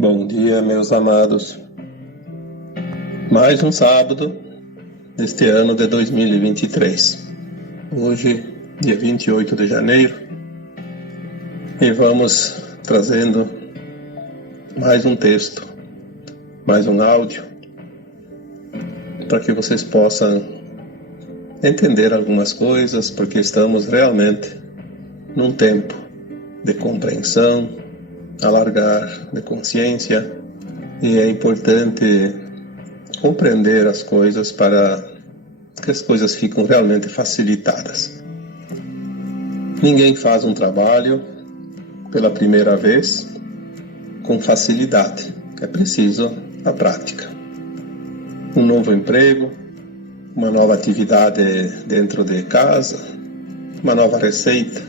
Bom dia, meus amados. Mais um sábado deste ano de 2023. Hoje, dia 28 de janeiro, e vamos trazendo mais um texto, mais um áudio, para que vocês possam entender algumas coisas, porque estamos realmente num tempo de compreensão, alargar de consciência, e é importante compreender as coisas para que as coisas fiquem realmente facilitadas. Ninguém faz um trabalho pela primeira vez com facilidade. É preciso a prática. Um novo emprego, uma nova atividade dentro de casa, uma nova receita,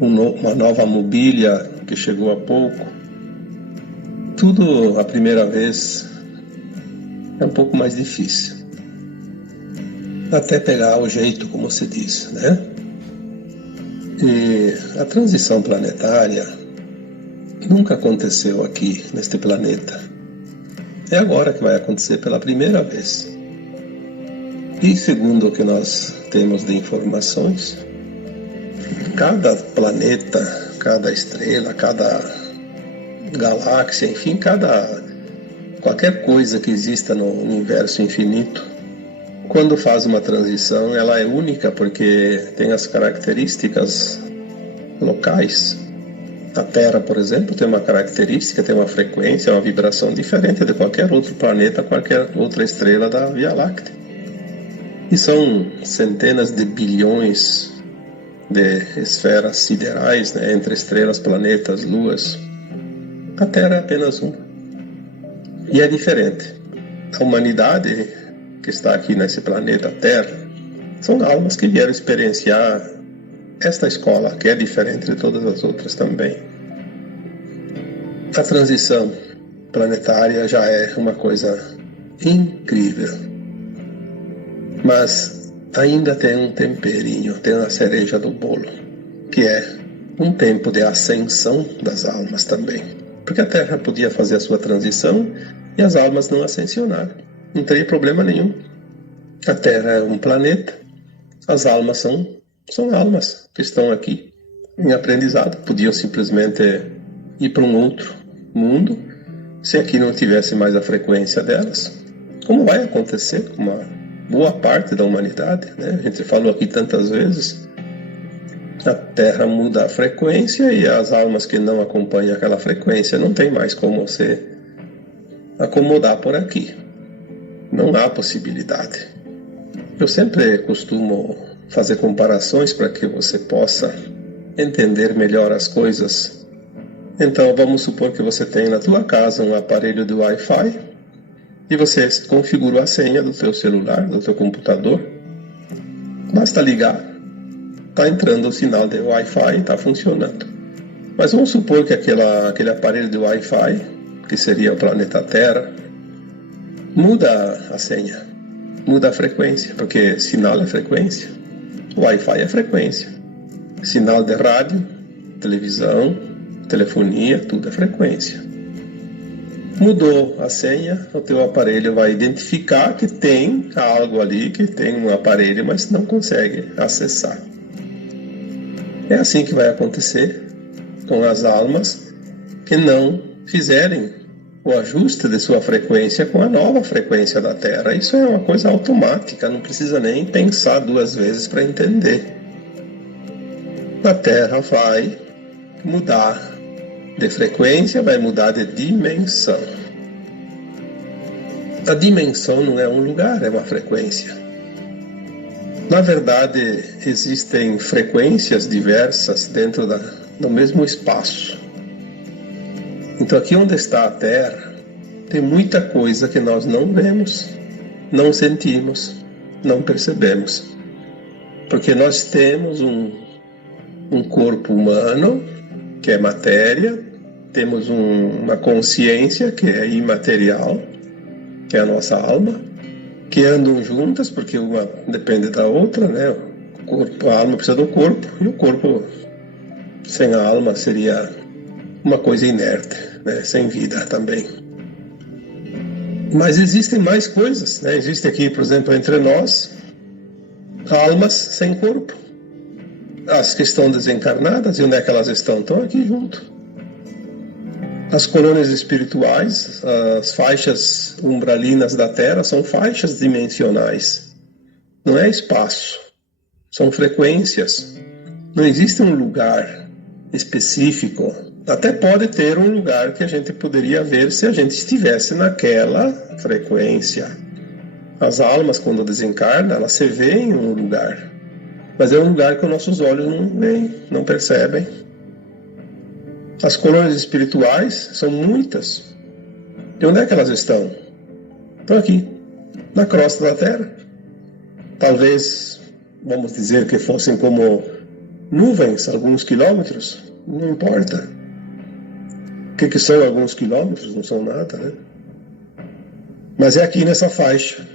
uma nova mobília que chegou há pouco. Tudo a primeira vez é um pouco mais difícil, até pegar o jeito, como se diz, né? E a transição planetária nunca aconteceu aqui neste planeta. É agora que vai acontecer pela primeira vez. E segundo o que nós temos de informações, cada planeta, cada estrela, cada galáxia, enfim, qualquer coisa que exista no universo infinito, quando faz uma transição, ela é única porque tem as características locais. A Terra, por exemplo, tem uma característica, tem uma frequência, uma vibração diferente de qualquer outro planeta, qualquer outra estrela da Via Láctea. E são centenas de bilhões de esferas siderais, né, entre estrelas, planetas, luas. A Terra é apenas uma. E é diferente. A humanidade que está aqui nesse planeta Terra são almas que vieram experienciar esta escola, que é diferente de todas as outras também. A transição planetária já é uma coisa incrível. Mas ainda tem um temperinho, tem uma cereja do bolo, que é um tempo de ascensão das almas também. Porque a Terra podia fazer a sua transição e as almas não ascensionaram. Não teria problema nenhum. A Terra é um planeta, as almas são almas que estão aqui em aprendizado. Podiam simplesmente ir para um outro mundo, se aqui não tivesse mais a frequência delas, como vai acontecer com uma boa parte da humanidade, né? A gente falou aqui tantas vezes, a Terra muda a frequência e as almas que não acompanham aquela frequência não tem mais como se acomodar por aqui. Não há possibilidade. Eu sempre costumo fazer comparações para que você possa entender melhor as coisas. Então, vamos supor que você tem na tua casa um aparelho de Wi-Fi e você configurou a senha do teu celular, do teu computador. Basta ligar, está entrando o sinal de Wi-Fi e está funcionando. Mas vamos supor que aquele aparelho de Wi-Fi, que seria o planeta Terra, muda a senha, muda a frequência, porque sinal é frequência, Wi-Fi é frequência, sinal de rádio, televisão, telefonia, tudo é frequência. Mudou a senha, o teu aparelho vai identificar que tem algo ali, que tem um aparelho, mas não consegue acessar. É assim que vai acontecer com as almas que não fizerem o ajuste de sua frequência com a nova frequência da Terra. Isso é uma coisa automática, não precisa nem pensar duas vezes para entender. A Terra vai mudar de frequência, vai mudar de dimensão. A dimensão não é um lugar, é uma frequência. Na verdade, existem frequências diversas dentro do mesmo espaço. Então, aqui onde está a Terra, tem muita coisa que nós não vemos, não sentimos, não percebemos. Porque nós temos um corpo humano, que é matéria, temos uma consciência, que é imaterial, que é a nossa alma, que andam juntas, porque uma depende da outra, né? A alma precisa do corpo, e o corpo sem a alma seria uma coisa inerte, né? Sem vida também. Mas existem mais coisas, né? Existe aqui, por exemplo, entre nós, almas sem corpo. As que estão desencarnadas, e onde é que elas estão? Estão aqui junto. As colônias espirituais, as faixas umbralinas da Terra, são faixas dimensionais. Não é espaço, são frequências. Não existe um lugar específico. Até pode ter um lugar que a gente poderia ver se a gente estivesse naquela frequência. As almas, quando desencarnam, elas se veem em um lugar. Mas é um lugar que os nossos olhos não veem, não percebem. As colônias espirituais são muitas. E onde é que elas estão? Estão aqui, na crosta da Terra. Talvez, vamos dizer que fossem como nuvens, alguns quilômetros, não importa. O que são alguns quilômetros? Não são nada, né? Mas é aqui nessa faixa.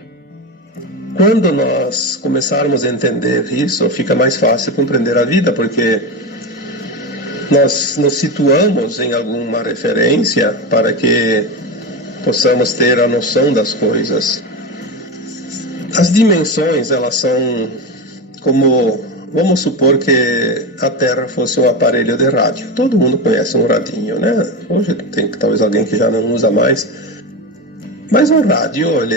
Quando nós começarmos a entender isso, fica mais fácil compreender a vida, porque nós nos situamos em alguma referência para que possamos ter a noção das coisas. As dimensões, elas são como, vamos supor que a Terra fosse um aparelho de rádio. Todo mundo conhece um radinho, né? Hoje tem talvez alguém que já não usa mais. Mas um rádio, ele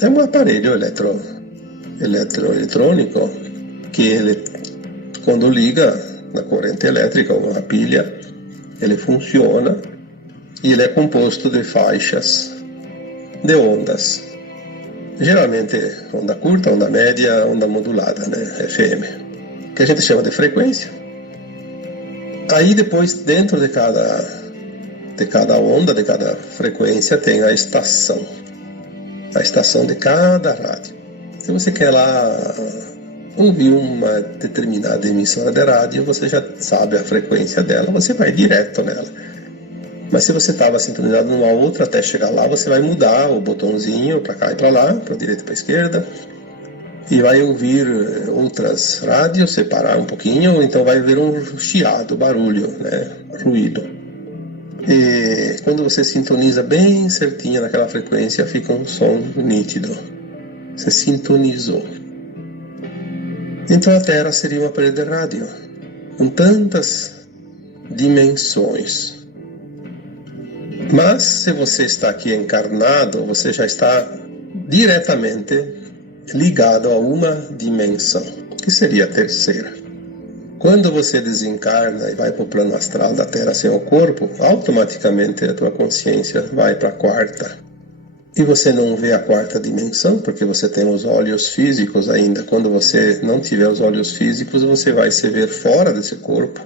é um aparelho eletrônico que ele, quando liga na corrente elétrica ou na pilha, ele funciona e ele é composto de faixas de ondas. Geralmente onda curta, onda média, onda modulada, né? FM, que a gente chama de frequência. Aí depois, dentro de cada onda, de cada frequência, tem a estação de cada rádio. Se você quer lá ouvir uma determinada emissora de rádio, você já sabe a frequência dela, você vai direto nela. Mas se você estava sintonizado numa outra, até chegar lá, você vai mudar o botãozinho para cá e para lá, para direita e para esquerda, e vai ouvir outras rádios, separar um pouquinho, ou então vai ouvir um chiado, barulho, né? Ruído. E quando você sintoniza bem certinho naquela frequência, fica um som nítido. Você sintonizou. Então a Terra seria um aparelho de rádio, com tantas dimensões. Mas se você está aqui encarnado, você já está diretamente ligado a uma dimensão, que seria a terceira. Quando você desencarna e vai para o plano astral da Terra sem o corpo, automaticamente a tua consciência vai para a quarta. E você não vê a quarta dimensão, porque você tem os olhos físicos ainda. Quando você não tiver os olhos físicos, você vai se ver fora desse corpo.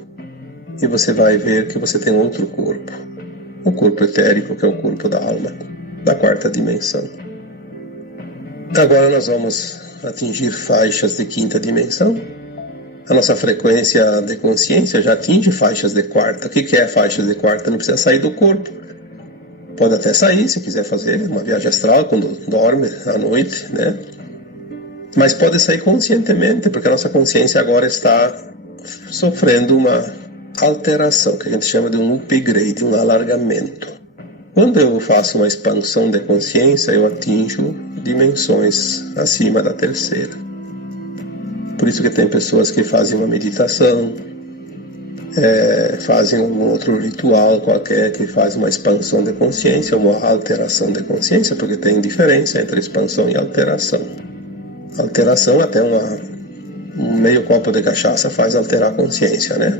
E você vai ver que você tem outro corpo. O corpo etérico, que é o corpo da alma, da quarta dimensão. Agora nós vamos atingir faixas de quinta dimensão. A nossa frequência de consciência já atinge faixas de quarta. O que é faixas de quarta? Não precisa sair do corpo. Pode até sair, se quiser fazer uma viagem astral, quando dorme à noite, né? Mas pode sair conscientemente, porque a nossa consciência agora está sofrendo uma alteração, que a gente chama de um upgrade, um alargamento. Quando eu faço uma expansão de consciência, eu atinjo dimensões acima da terceira. Por isso que tem pessoas que fazem uma meditação, fazem algum outro ritual qualquer que faz uma expansão de consciência, uma alteração de consciência, porque tem diferença entre expansão e alteração. Alteração, até um meio copo de cachaça faz alterar a consciência, né?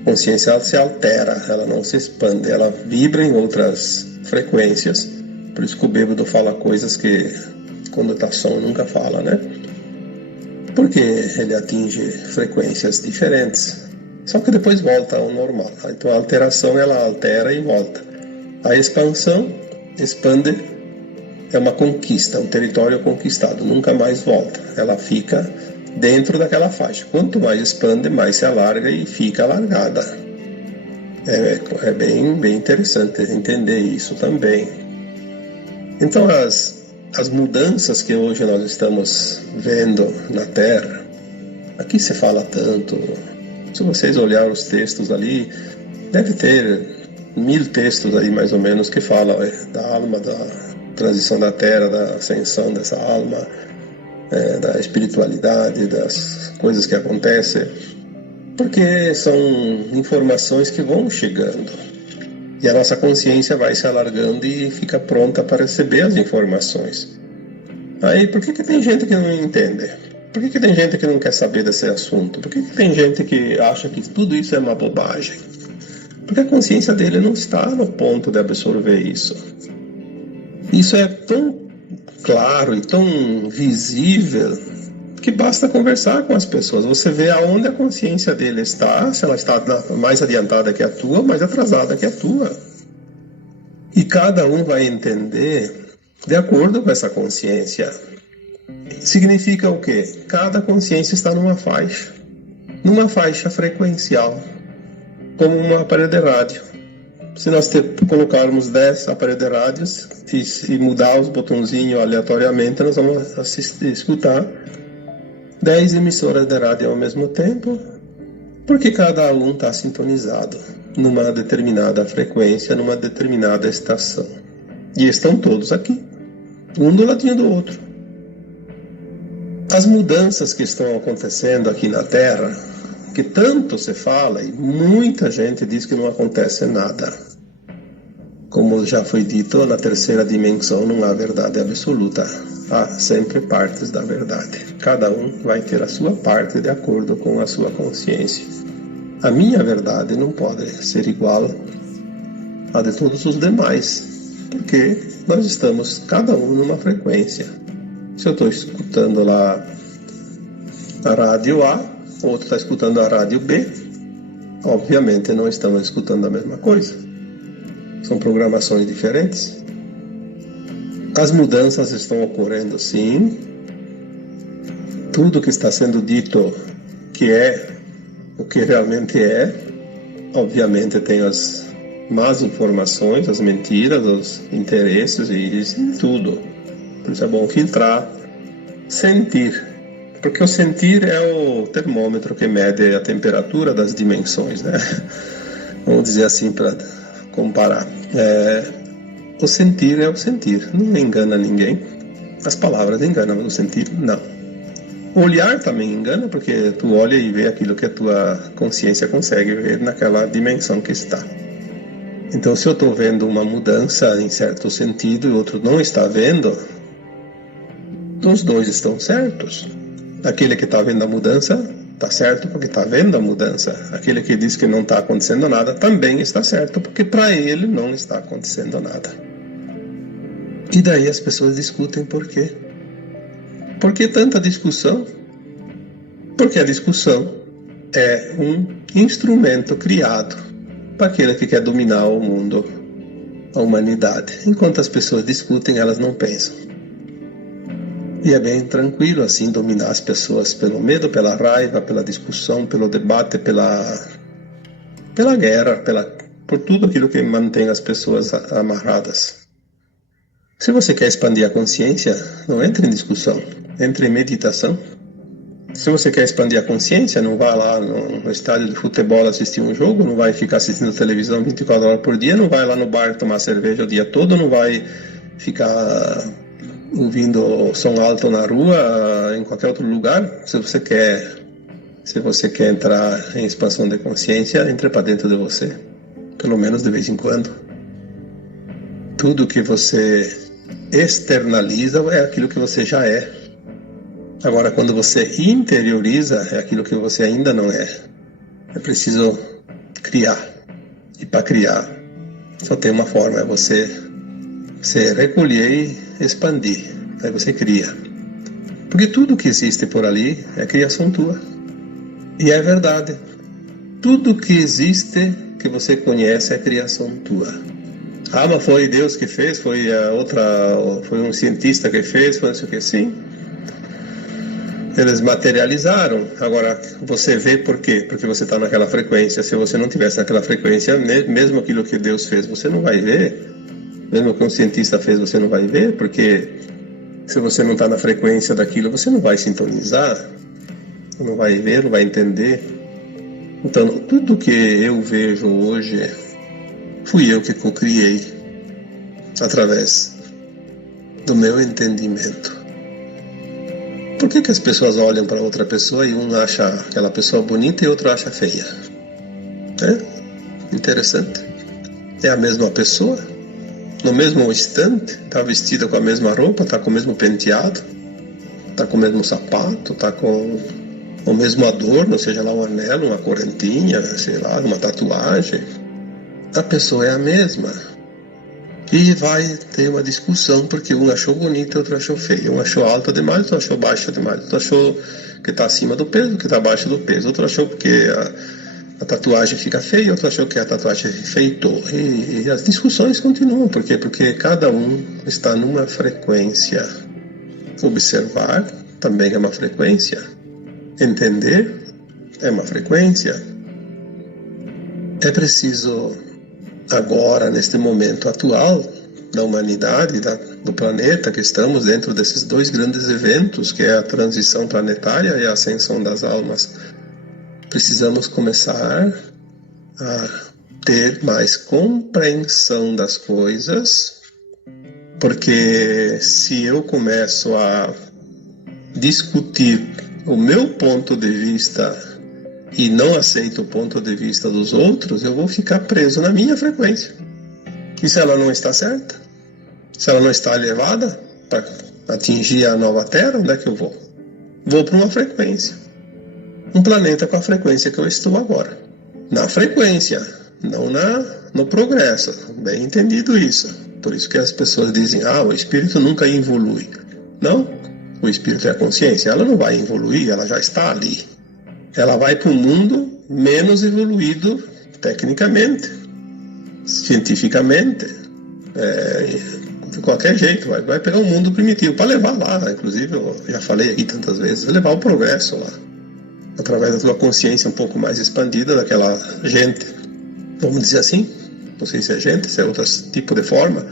A consciência se altera, ela não se expande, ela vibra em outras frequências. Por isso que o bêbado fala coisas que quando está som nunca fala, né? Porque ele atinge frequências diferentes. Só que depois volta ao normal. Então a alteração, ela altera e volta. A expansão expande, é uma conquista, um território conquistado, nunca mais volta. Ela fica dentro daquela faixa. Quanto mais expande, mais se alarga e fica alargada. É bem interessante entender isso também. Então as mudanças que hoje nós estamos vendo na Terra, aqui se fala tanto. Se vocês olharem os textos ali, Deve ter 1000 textos aí, mais ou menos, que falam da alma, da transição da Terra, da ascensão dessa alma, da espiritualidade, das coisas que acontecem, porque são informações que vão chegando e a nossa consciência vai se alargando e fica pronta para receber as informações. Aí, por que tem gente que não entende? Por que tem gente que não quer saber desse assunto? Por que tem gente que acha que tudo isso é uma bobagem? Porque a consciência dele não está no ponto de absorver isso. Isso é tão claro e tão visível que basta conversar com as pessoas. Você vê aonde a consciência dele está, se ela está mais adiantada que a tua ou mais atrasada que a tua. E cada um vai entender de acordo com essa consciência. Significa o quê? Cada consciência está numa faixa frequencial, como um aparelho de rádio. Se nós colocarmos 10 aparelhos de rádios e mudar os botãozinhos aleatoriamente, nós vamos escutar 10 emissoras de rádio ao mesmo tempo, porque cada um está sintonizado numa determinada frequência, numa determinada estação. E estão todos aqui, um do ladinho do outro. As mudanças que estão acontecendo aqui na Terra, que tanto se fala e muita gente diz que não acontece nada. Como já foi dito, na terceira dimensão não há verdade absoluta. Há sempre partes da verdade. Cada um vai ter a sua parte de acordo com a sua consciência. A minha verdade não pode ser igual à de todos os demais, porque nós estamos cada um numa frequência. Se eu estou escutando lá a rádio A, outro está escutando a rádio B, obviamente não estamos escutando a mesma coisa. São programações diferentes. As mudanças estão ocorrendo, sim. Tudo que está sendo dito que é o que realmente é, obviamente tem as más informações, as mentiras, os interesses e tudo. Por isso é bom filtrar, sentir. Porque o sentir é o termômetro que mede a temperatura das dimensões, né? Vamos dizer assim para comparar. O sentir é o sentir, não engana ninguém. As palavras enganam, mas o sentir não. O olhar também engana, porque tu olha e vê aquilo que a tua consciência consegue ver naquela dimensão que está. Então, se eu estou vendo uma mudança em certo sentido e o outro não está vendo, os dois estão certos. Aquele que está vendo a mudança está certo porque está vendo a mudança. Aquele que diz que não está acontecendo nada também está certo porque para ele não está acontecendo nada. E daí as pessoas discutem por quê? Por que tanta discussão? Porque a discussão é um instrumento criado para aquele que quer dominar o mundo, a humanidade. Enquanto as pessoas discutem, elas não pensam. E é bem tranquilo assim dominar as pessoas pelo medo, pela raiva, pela discussão, pelo debate, pela guerra, por tudo aquilo que mantém as pessoas amarradas. Se você quer expandir a consciência, não entre em discussão, entre em meditação. Se você quer expandir a consciência, não vá lá no estádio de futebol assistir um jogo, não vai ficar assistindo televisão 24 horas por dia, não vai lá no bar tomar cerveja o dia todo, não vai ficar ouvindo som alto na rua, em qualquer outro lugar. Se você quer entrar em expansão de consciência, entre para dentro de você, pelo menos de vez em quando. Tudo que você externaliza é aquilo que você já é. Agora, quando você interioriza, é aquilo que você ainda não é. É preciso criar. E para criar, só tem uma forma, é você recolher e expandir. Aí você cria. Porque tudo que existe por ali é criação tua. E é verdade. Tudo que existe, que você conhece, é criação tua. Ah, mas foi Deus que fez? Foi um cientista que fez? Foi isso que sim. Eles materializaram. Agora, você vê por quê? Porque você está naquela frequência. Se você não estivesse naquela frequência, mesmo aquilo que Deus fez, você não vai ver. Mesmo que um cientista fez, você não vai ver, porque se você não está na frequência daquilo, você não vai sintonizar, não vai ver, não vai entender. Então, tudo que eu vejo hoje, fui eu que co-criei através do meu entendimento. Por que as pessoas olham para outra pessoa e um acha aquela pessoa bonita e outro acha feia? Interessante. É a mesma pessoa, no mesmo instante, está vestida com a mesma roupa, está com o mesmo penteado, está com o mesmo sapato, está com o mesmo adorno, seja lá um anel, uma correntinha, sei lá, uma tatuagem. A pessoa é a mesma. E vai ter uma discussão porque um achou bonito e outro achou feio. Um achou alta demais, outro achou baixa demais. Outro achou que está acima do peso, que está abaixo do peso. Outro achou porque a tatuagem fica feia, outro achou que a tatuagem feitou. E as discussões continuam. Por quê? Porque cada um está numa frequência. Observar também é uma frequência. Entender é uma frequência. É preciso agora, neste momento atual da humanidade, do planeta, que estamos dentro desses dois grandes eventos, que é a transição planetária e a ascensão das almas, precisamos começar a ter mais compreensão das coisas, porque se eu começo a discutir o meu ponto de vista e não aceito o ponto de vista dos outros, eu vou ficar preso na minha frequência. E se ela não está certa? Se ela não está elevada para atingir a nova Terra, onde é que eu vou? Vou para uma frequência. Um planeta com a frequência que eu estou agora. Na frequência, não no progresso. Bem entendido isso. Por isso que as pessoas dizem, o espírito nunca evolui. Não, o espírito é a consciência. Ela não vai evoluir, ela já está ali. Ela vai para um mundo menos evoluído tecnicamente, cientificamente, de qualquer jeito, vai pegar um mundo primitivo para levar lá, inclusive eu já falei aqui tantas vezes, levar o progresso lá, através da sua consciência um pouco mais expandida daquela gente, vamos dizer assim, não sei se é gente, se é outro tipo de forma,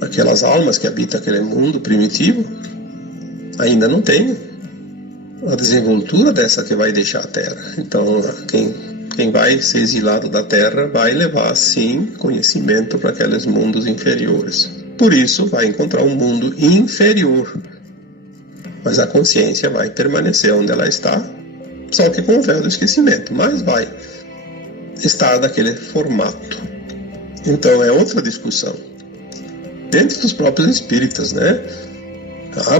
aquelas almas que habitam aquele mundo primitivo, ainda não tem a desenvoltura dessa que vai deixar a Terra. Então, quem vai ser exilado da Terra vai levar, sim, conhecimento para aqueles mundos inferiores. Por isso, vai encontrar um mundo inferior. Mas a consciência vai permanecer onde ela está, só que com o véu do esquecimento. Mas vai estar daquele formato. Então, é outra discussão. Dentro dos próprios espíritas, né?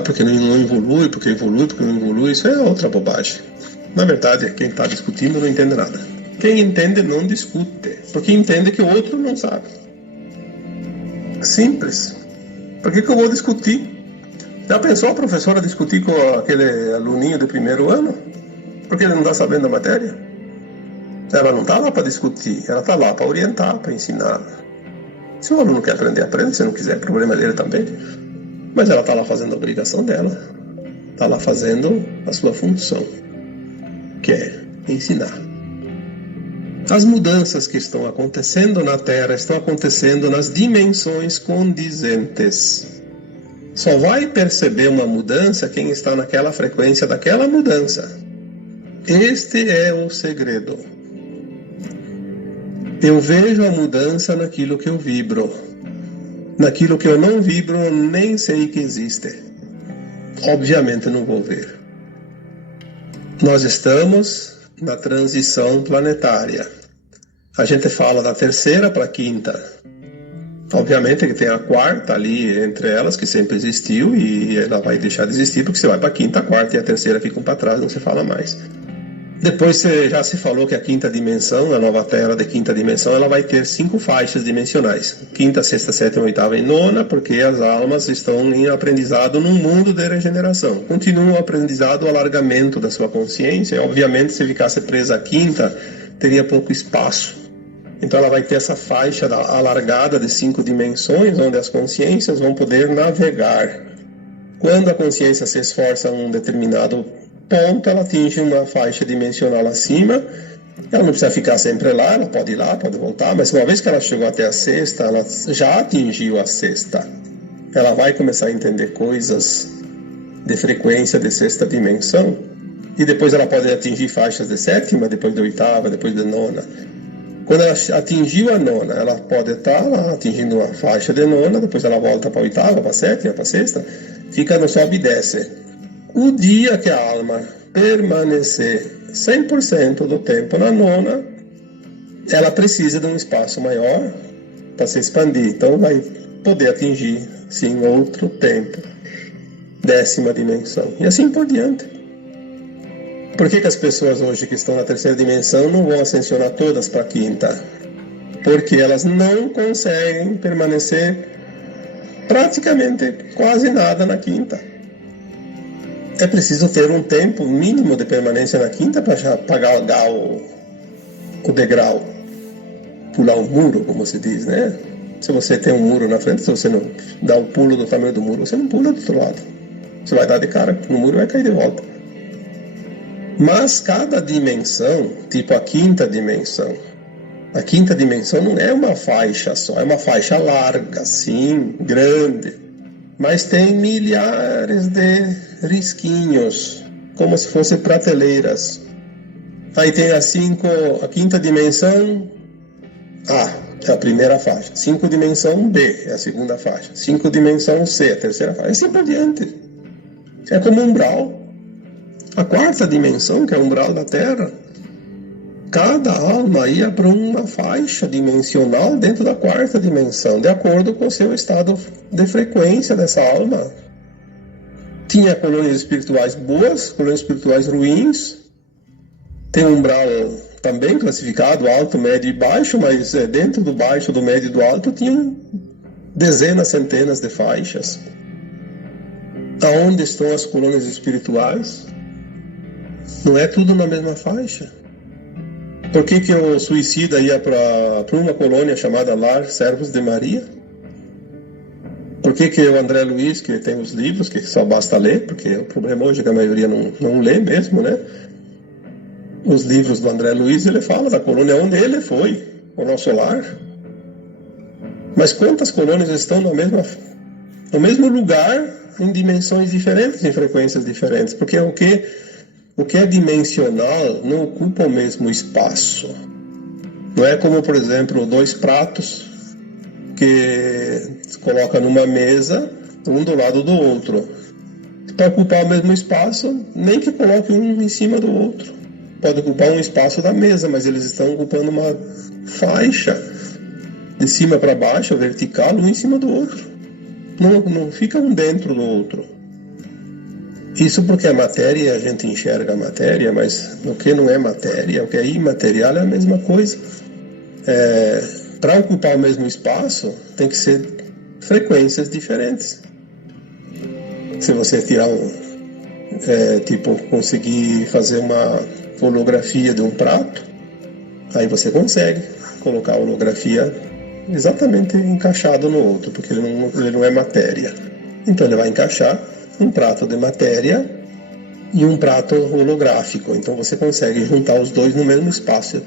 Porque não evolui, porque não evolui, isso é outra bobagem. Na verdade, quem está discutindo não entende nada. Quem entende não discute, porque entende que o outro não sabe. Simples. Por que eu vou discutir? Já pensou a professora discutir com aquele aluninho do primeiro ano? Porque ele não está sabendo a matéria? Ela não está lá para discutir, ela está lá para orientar, para ensinar. Se o aluno quer aprender, aprende. Se não quiser, problema dele também. Mas ela está lá fazendo a obrigação dela. Está lá fazendo a sua função, que é ensinar. As mudanças que estão acontecendo na Terra estão acontecendo nas dimensões condizentes. Só vai perceber uma mudança quem está naquela frequência daquela mudança. Este é o segredo. Eu vejo a mudança naquilo que eu vibro. Naquilo que eu não vibro, eu nem sei que existe. Obviamente não vou ver. Nós estamos na transição planetária. A gente fala da terceira para a quinta. Obviamente que tem a quarta ali entre elas, que sempre existiu, e ela vai deixar de existir, porque você vai para a quinta, a quarta e a terceira ficam para trás, não se fala mais. Depois já se falou que a quinta dimensão, a nova Terra de quinta dimensão, ela vai ter 5 faixas dimensionais. Quinta, sexta, sétima, oitava e nona, porque as almas estão em aprendizado num mundo de regeneração. Continua o aprendizado, o alargamento da sua consciência. Obviamente, se ficasse presa à quinta, teria pouco espaço. Então ela vai ter essa faixa alargada de 5 dimensões, onde as consciências vão poder navegar. Quando a consciência se esforça em um determinado ponto, ela atinge uma faixa dimensional acima. Ela não precisa ficar sempre lá, ela pode ir lá, pode voltar, mas uma vez que ela chegou até a sexta, ela já atingiu a sexta. Ela vai começar a entender coisas de frequência de sexta dimensão, E depois ela pode atingir faixas de sétima, depois de oitava, depois de nona. Quando ela atingiu a nona, ela pode estar lá atingindo a faixa de nona, depois ela volta para a oitava, para a sétima, para a sexta, fica no sobe e desce. O dia que a alma permanecer 100% do tempo na nona, ela precisa de um espaço maior para se expandir. Então vai poder atingir, sim, outro tempo, décima dimensão. E assim por diante. Por que as pessoas hoje que estão na terceira dimensão não vão ascensionar todas para a quinta? Porque elas não conseguem permanecer praticamente quase nada na quinta. É preciso ter um tempo mínimo de permanência na quinta para já pagar o degrau, pular o muro, como se diz, né? Se você tem um muro na frente, se você não dá o pulo do tamanho do muro, você não pula do outro lado. Você vai dar de cara no muro e vai cair de volta. Mas cada dimensão, tipo a quinta dimensão não é uma faixa só, é uma faixa larga, sim, grande, mas tem milhares de risquinhos, como se fossem prateleiras. Aí tem a quinta dimensão A, é a primeira faixa, 5 dimensão B, é a segunda faixa, 5 dimensão C, a terceira faixa, e assim por diante. É como um umbral. A quarta dimensão, que é o umbral da Terra, cada alma ia para uma faixa dimensional dentro da quarta dimensão, de acordo com o seu estado de frequência dessa alma. Tinha colônias espirituais boas, colônias espirituais ruins. Tem um umbral também classificado, alto, médio e baixo, mas dentro do baixo, do médio e do alto tinham dezenas, centenas de faixas. Aonde estão as colônias espirituais? Não é tudo na mesma faixa. Por que o suicida ia para uma colônia chamada Lar Servos de Maria? Por que o André Luiz, que tem os livros, que só basta ler, porque o problema hoje é que a maioria não lê mesmo, né? Os livros do André Luiz, ele fala da colônia onde ele foi, o nosso lar. Mas quantas colônias estão no mesmo lugar, em dimensões diferentes, em frequências diferentes? Porque o que é dimensional não ocupa o mesmo espaço. Não é como, por exemplo, 2 pratos que se coloca numa mesa, um do lado do outro. Para ocupar o mesmo espaço, nem que coloque um em cima do outro. Pode ocupar um espaço da mesa, mas eles estão ocupando uma faixa de cima para baixo, vertical, um em cima do outro. Não fica um dentro do outro. Isso porque a matéria, a gente enxerga a matéria, mas o que não é matéria, o que é imaterial é a mesma coisa. Para ocupar o mesmo espaço, tem que ser frequências diferentes. Se você tirar conseguir fazer uma holografia de um prato, aí você consegue colocar a holografia exatamente encaixado no outro, porque ele não é matéria. Então ele vai encaixar um prato de matéria e um prato holográfico. Então você consegue juntar os dois no mesmo espaço,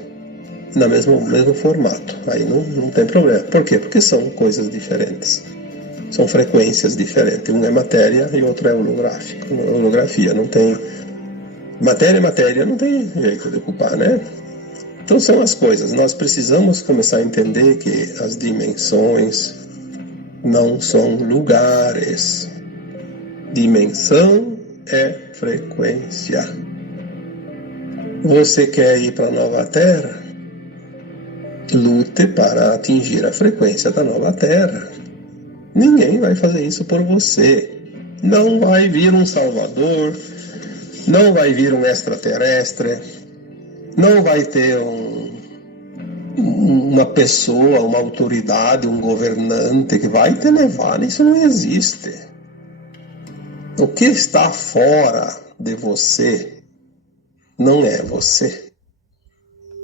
no mesmo formato. Aí não tem problema. Por quê? Porque são coisas diferentes. São frequências diferentes. Um é matéria e o outro é holográfico. Holografia não tem... Matéria não tem jeito de ocupar, né? Então são as coisas. Nós precisamos começar a entender que as dimensões não são lugares. Dimensão é frequência. Você quer ir para a nova Terra? Lute para atingir a frequência da nova Terra. Ninguém vai fazer isso por você. Não vai vir um salvador, não vai vir um extraterrestre, não vai ter uma pessoa, uma autoridade, um governante que vai te levar. Isso não existe. O que está fora de você não é você.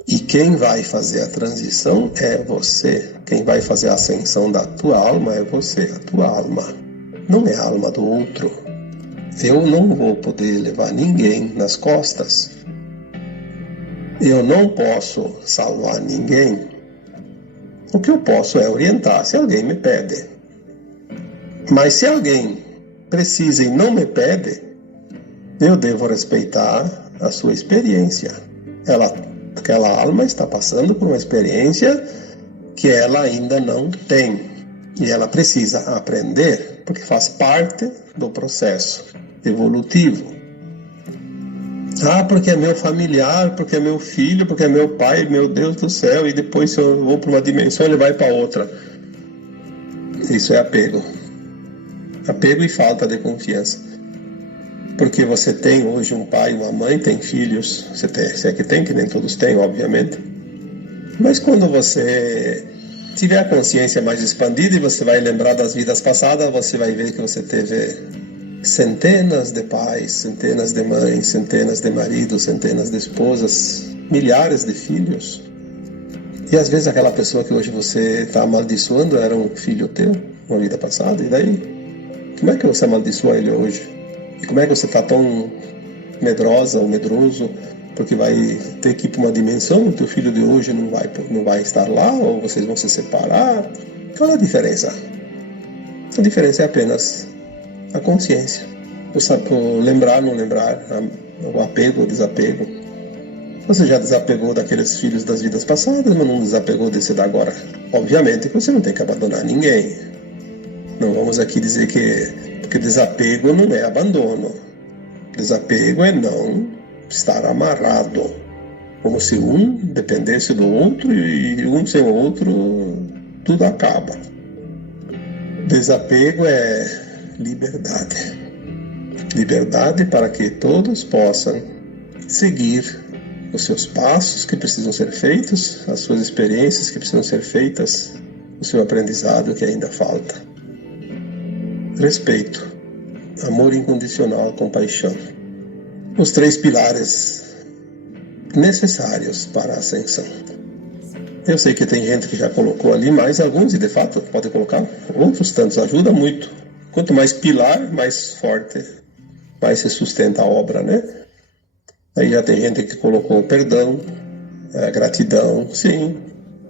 E quem vai fazer a transição é você. Quem vai fazer a ascensão da tua alma é você, a tua alma. Não é a alma do outro. Eu não vou poder levar ninguém nas costas. Eu não posso salvar ninguém. O que eu posso é orientar se alguém me pede. Mas se alguém precisa e não me pede, eu devo respeitar a sua experiência. Aquela alma está passando por uma experiência que ela ainda não tem. E ela precisa aprender, porque faz parte do processo evolutivo. Porque é meu familiar, porque é meu filho, porque é meu pai, meu Deus do céu, e depois se eu vou para uma dimensão, ele vai para outra. Isso é apego. Apego e falta de confiança. Porque você tem hoje um pai, uma mãe, tem filhos, se é que tem, que nem todos têm, obviamente. Mas quando você tiver a consciência mais expandida e você vai lembrar das vidas passadas, você vai ver que você teve centenas de pais, centenas de mães, centenas de maridos, centenas de esposas, milhares de filhos. E às vezes aquela pessoa que hoje você está amaldiçoando era um filho teu, uma vida passada, e daí? Como é que você amaldiçoa ele hoje? E como é que você está tão medrosa ou medroso porque vai ter que ir para uma dimensão, o teu filho de hoje não vai estar lá, ou vocês vão se separar? Qual é a diferença? A diferença é apenas a consciência, o lembrar, não lembrar, o apego, o desapego. Você já desapegou daqueles filhos das vidas passadas, mas não desapegou desse da agora. Obviamente que você não tem que abandonar ninguém. Não vamos aqui dizer porque desapego não é abandono. Desapego é não estar amarrado, como se um dependesse do outro e um sem o outro tudo acaba. Desapego é liberdade. Liberdade para que todos possam seguir os seus passos que precisam ser feitos, as suas experiências que precisam ser feitas, o seu aprendizado que ainda falta. Respeito, amor incondicional, compaixão. Os 3 pilares necessários para a ascensão. Eu sei que tem gente que já colocou ali mais alguns, e de fato pode colocar outros tantos, ajuda muito. Quanto mais pilar, mais forte, mais se sustenta a obra, né? Aí já tem gente que colocou perdão, gratidão, sim,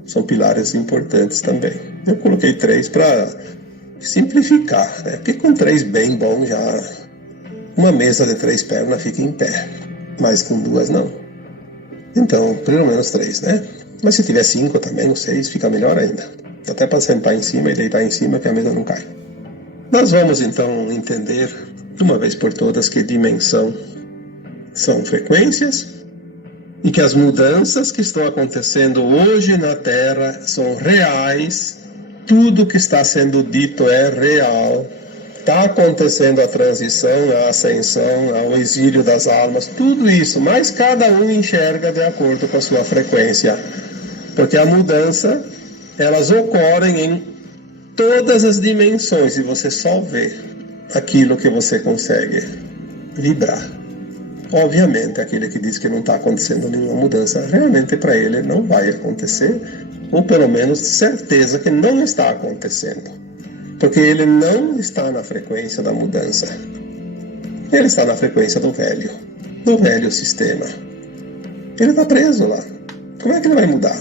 são pilares importantes também. Eu coloquei 3 para simplificar, né? Porque com 3 bem bom já uma mesa de 3 pernas fica em pé, mas com 2 não. Então, pelo menos 3, né? Mas se tiver 5 também, ou 6, fica melhor ainda. Até para sentar em cima e deitar em cima que a mesa não cai. Nós vamos então entender, de uma vez por todas, que dimensão são frequências e que as mudanças que estão acontecendo hoje na Terra são reais. Tudo que está sendo dito é real. Está acontecendo a transição, a ascensão, o exílio das almas, tudo isso, mas cada um enxerga de acordo com a sua frequência. Porque a mudança, elas ocorrem em todas as dimensões e você só vê aquilo que você consegue vibrar. Obviamente, aquele que diz que não está acontecendo nenhuma mudança, realmente para ele não vai acontecer, ou pelo menos certeza que não está acontecendo. Porque ele não está na frequência da mudança. Ele está na frequência do velho sistema. Ele está preso lá. Como é que ele vai mudar?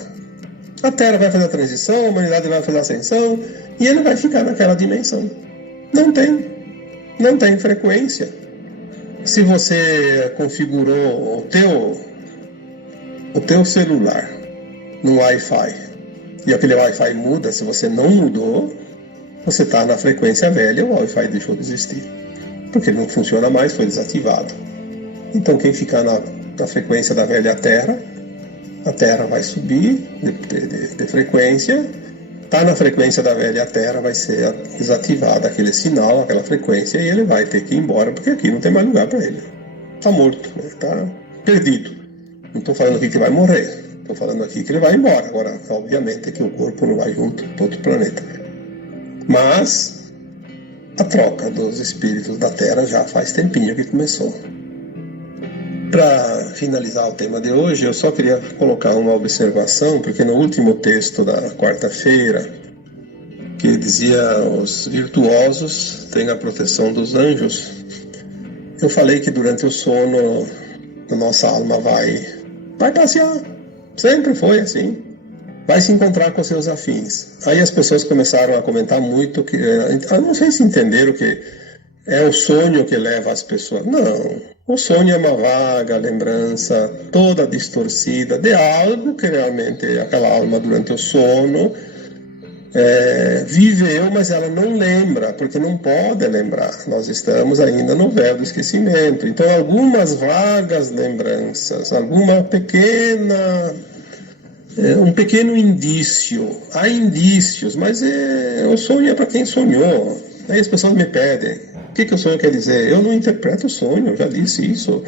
A Terra vai fazer a transição, a humanidade vai fazer a ascensão, e ele vai ficar naquela dimensão. Não tem frequência. Se você configurou o teu celular no Wi-Fi, e aquele Wi-Fi muda, se você não mudou, você está na frequência velha, o Wi-Fi deixou de existir. Porque ele não funciona mais, foi desativado. Então quem ficar na frequência da velha Terra, a Terra vai subir de frequência, está na frequência da velha Terra, vai ser desativado aquele sinal, aquela frequência, e ele vai ter que ir embora, porque aqui não tem mais lugar para ele. Está morto, está perdido. Não estou falando aqui que vai morrer, estou falando aqui que ele vai embora. Agora, obviamente que o corpo não vai junto para outro planeta. Mas a troca dos espíritos da Terra já faz tempinho que começou. Para finalizar o tema de hoje, eu só queria colocar uma observação, porque no último texto da quarta-feira, que dizia os virtuosos têm a proteção dos anjos, eu falei que durante o sono a nossa alma vai passear. Sempre foi assim. Vai se encontrar com seus afins. Aí as pessoas começaram a comentar muito que, eu não sei se entenderam que é o sonho que leva as pessoas. Não. O sonho é uma vaga lembrança toda distorcida de algo que realmente aquela alma durante o sono viveu, mas ela não lembra, porque não pode lembrar. Nós estamos ainda no véu do esquecimento. Então, algumas vagas lembranças, alguma pequena um pequeno indício. Há indícios, mas o sonho é para quem sonhou. Aí as pessoas me pedem, o que o sonho quer dizer? Eu não interpreto o sonho, eu já disse isso.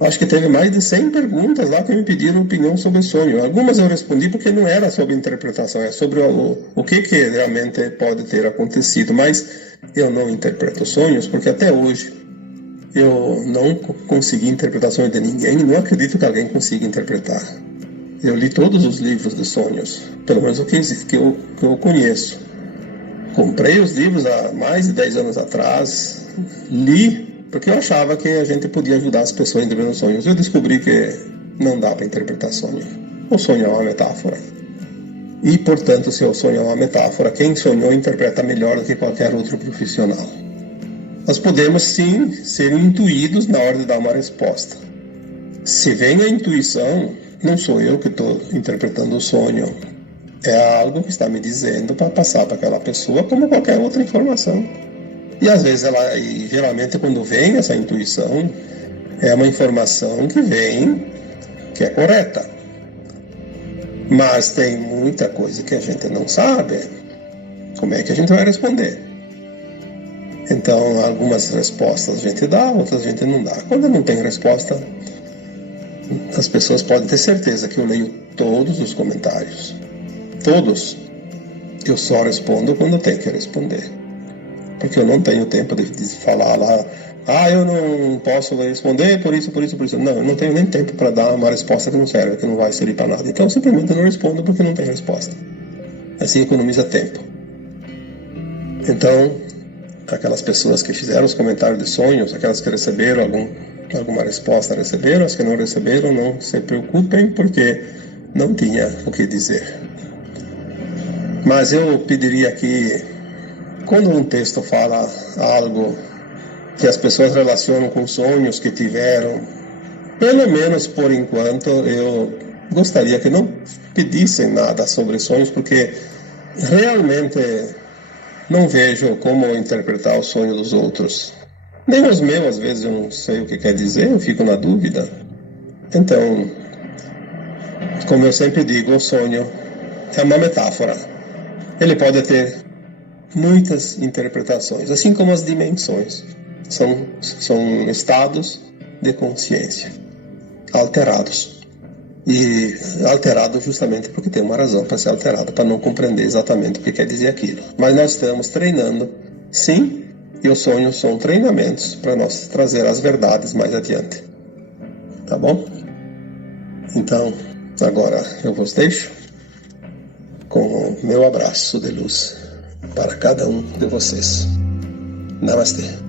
Acho que teve mais de 100 perguntas lá que me pediram opinião sobre o sonho. Algumas eu respondi porque não era sobre interpretação, é sobre o que realmente pode ter acontecido. Mas eu não interpreto sonhos porque até hoje eu não consegui interpretações de ninguém e não acredito que alguém consiga interpretar. Eu li todos os livros de sonhos, pelo menos o que eu conheço. Comprei os livros há mais de 10 anos atrás, li, porque eu achava que a gente podia ajudar as pessoas a interpretar sonhos. Eu descobri que não dá para interpretar sonho. O sonho é uma metáfora. E, portanto, se o sonho é uma metáfora, quem sonhou interpreta melhor do que qualquer outro profissional. Nós podemos, sim, ser intuídos na hora de dar uma resposta. Se vem a intuição, não sou eu que estou interpretando o sonho. É algo que está me dizendo para passar para aquela pessoa como qualquer outra informação. E às vezes e geralmente quando vem essa intuição, é uma informação que vem, que é correta. Mas tem muita coisa que a gente não sabe. Como é que a gente vai responder? Então, algumas respostas a gente dá, outras a gente não dá. Quando não tem resposta, as pessoas podem ter certeza que eu leio todos os comentários. Todos. Eu só respondo quando eu tenho que responder. Porque eu não tenho tempo de falar lá, eu não posso responder por isso. Não, eu não tenho nem tempo para dar uma resposta que não serve, que não vai servir para nada. Então, eu simplesmente não respondo porque não tem resposta. Assim economiza tempo. Então, aquelas pessoas que fizeram os comentários de sonhos, aquelas que receberam alguma resposta, receberam. As que não receberam, não se preocupem, porque não tinha o que dizer. Mas eu pediria que, quando um texto fala algo que as pessoas relacionam com sonhos que tiveram, pelo menos por enquanto, eu gostaria que não pedissem nada sobre sonhos, porque realmente não vejo como interpretar o sonho dos outros. Nem os meus, às vezes, eu não sei o que quer dizer, eu fico na dúvida. Então, como eu sempre digo, o sonho é uma metáfora. Ele pode ter muitas interpretações, assim como as dimensões. São estados de consciência alterados. E alterado justamente porque tem uma razão para ser alterado, para não compreender exatamente o que quer dizer aquilo. Mas nós estamos treinando, sim, e os sonhos são treinamentos para nós trazer as verdades mais adiante. Tá bom? Então, agora eu vos deixo com o meu abraço de luz para cada um de vocês. Namastê.